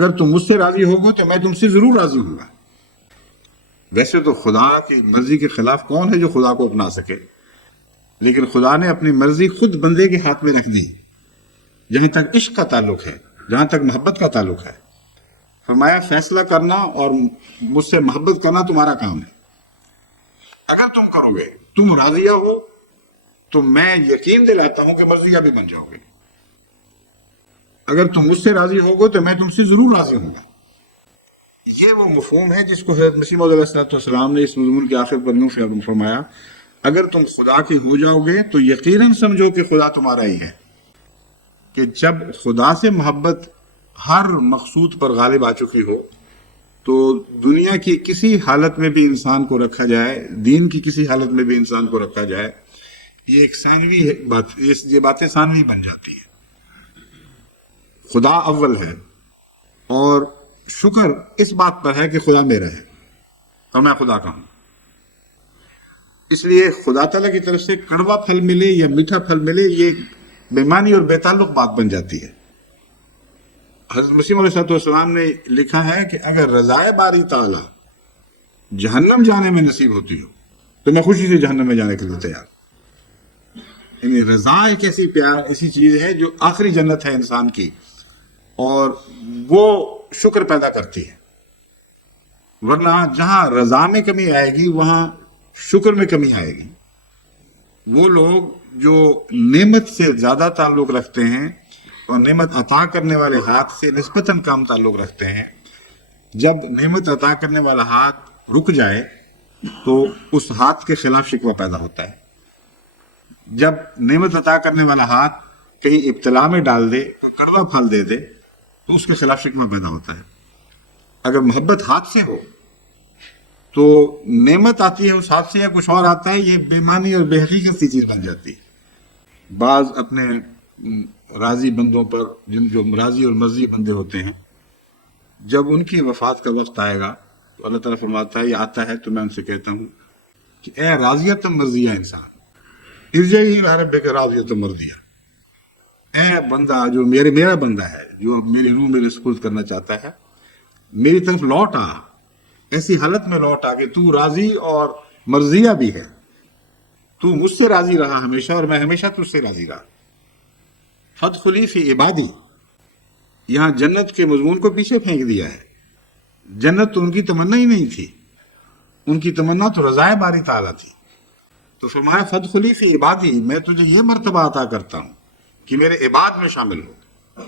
اگر تم مجھ سے راضی ہوگو تو میں تم سے ضرور راضی ہوں گا۔ ویسے تو خدا کی مرضی کے خلاف کون ہے جو خدا کو اپنا سکے، لیکن خدا نے اپنی مرضی خود بندے کے ہاتھ میں رکھ دی۔ جہاں تک عشق کا تعلق ہے، جہاں تک محبت کا تعلق ہے، فرمایا فیصلہ کرنا اور مجھ سے محبت کرنا تمہارا کام ہے۔ اگر تم کرو گے، تم راضیہ ہو، تو میں یقین دلاتا ہوں کہ مرضیہ بھی بن جاؤ گے۔ اگر تم مجھ سے راضی ہوگو تو میں تم سے ضرور راضی ہوں گا۔ یہ وہ مفہوم ہے جس کو حضرت مسیح موعود علیہ السلام نے اس مضمون کے آخر پر یوں فرمایا، اگر تم خدا کے ہو جاؤ گے تو یقیناً سمجھو کہ خدا تمہارا ہی ہے۔ کہ جب خدا سے محبت ہر مقصود پر غالب آ چکی ہو تو دنیا کی کسی حالت میں بھی انسان کو رکھا جائے، دین کی کسی حالت میں بھی انسان کو رکھا جائے، یہ ایک ثانوی بات، یہ باتیں ثانوی بن جاتی ہیں۔ خدا اول ہے، اور شکر اس بات پر ہے کہ خدا میرا ہے اور میں خدا کا ہوں۔ اس لیے خدا تعالیٰ کی طرف سے کڑوا پھل ملے یا میٹھا پھل ملے، یہ بے معنی اور بے تعلق بات بن جاتی ہے۔ حضرت مسیح علیہ السلام نے لکھا ہے کہ اگر رضائے باری تعالیٰ جہنم جانے میں نصیب ہوتی ہو تو میں خوشی سے جہنم میں جانے کے لیے تیار۔ یعنی رضا ایک ایسی چیز ہے جو آخری جنت ہے انسان کی، اور وہ شکر پیدا کرتی ہے۔ ورنہ جہاں رضا میں کمی آئے گی وہاں شکر میں کمی آئے گی۔ وہ لوگ جو نعمت سے زیادہ تعلق رکھتے ہیں اور نعمت عطا کرنے والے ہاتھ سے نسبتاً کم تعلق رکھتے ہیں، جب نعمت عطا کرنے والا ہاتھ رک جائے تو اس ہاتھ کے خلاف شکوہ پیدا ہوتا ہے۔ جب نعمت عطا کرنے والا ہاتھ کہیں ابتلا میں ڈال دے، کڑوا پھل دے دے، تو اس کے خلاف شکوہ پیدا ہوتا ہے۔ اگر محبت ہاتھ سے ہو تو نعمت آتی ہے اس ہاتھ سے یا کچھ اور آتا ہے، یہ بے معنی اور بے حقیقت سی چیز بن جاتی ہے۔ بعض اپنے راضی بندوں پر، جو راضی اور مرضی بندے ہوتے ہیں، جب ان کی وفات کا وقت آئے گا تو اللہ تعالیٰ فرماتا ہے، یہ آتا ہے تو میں ان سے کہتا ہوں کہ اے راضیت مرضیہ انسان، ارجعی الی ربک راضیۃ مرضیہ، اے بندہ جو میرا بندہ ہے، جو میری روح میرے سپرد کرنا چاہتا ہے، میری طرف لوٹ آ، ایسی حالت میں لوٹ آ کہ تو راضی اور مرضیہ بھی ہے، تو مجھ سے راضی رہا ہمیشہ اور میں ہمیشہ تجھ سے راضی رہا۔ فادخلی فی عبادی، یہاں جنت کے مضمون کو پیچھے پھینک دیا ہے۔ جنت تو ان کی تمنا ہی نہیں تھی، ان کی تمنا تو رضائے باری تعالیٰ تھی۔ تو فرمایا فادخلی فی عبادی، میں تجھے یہ مرتبہ عطا کرتا ہوں کہ میرے عباد میں شامل ہو۔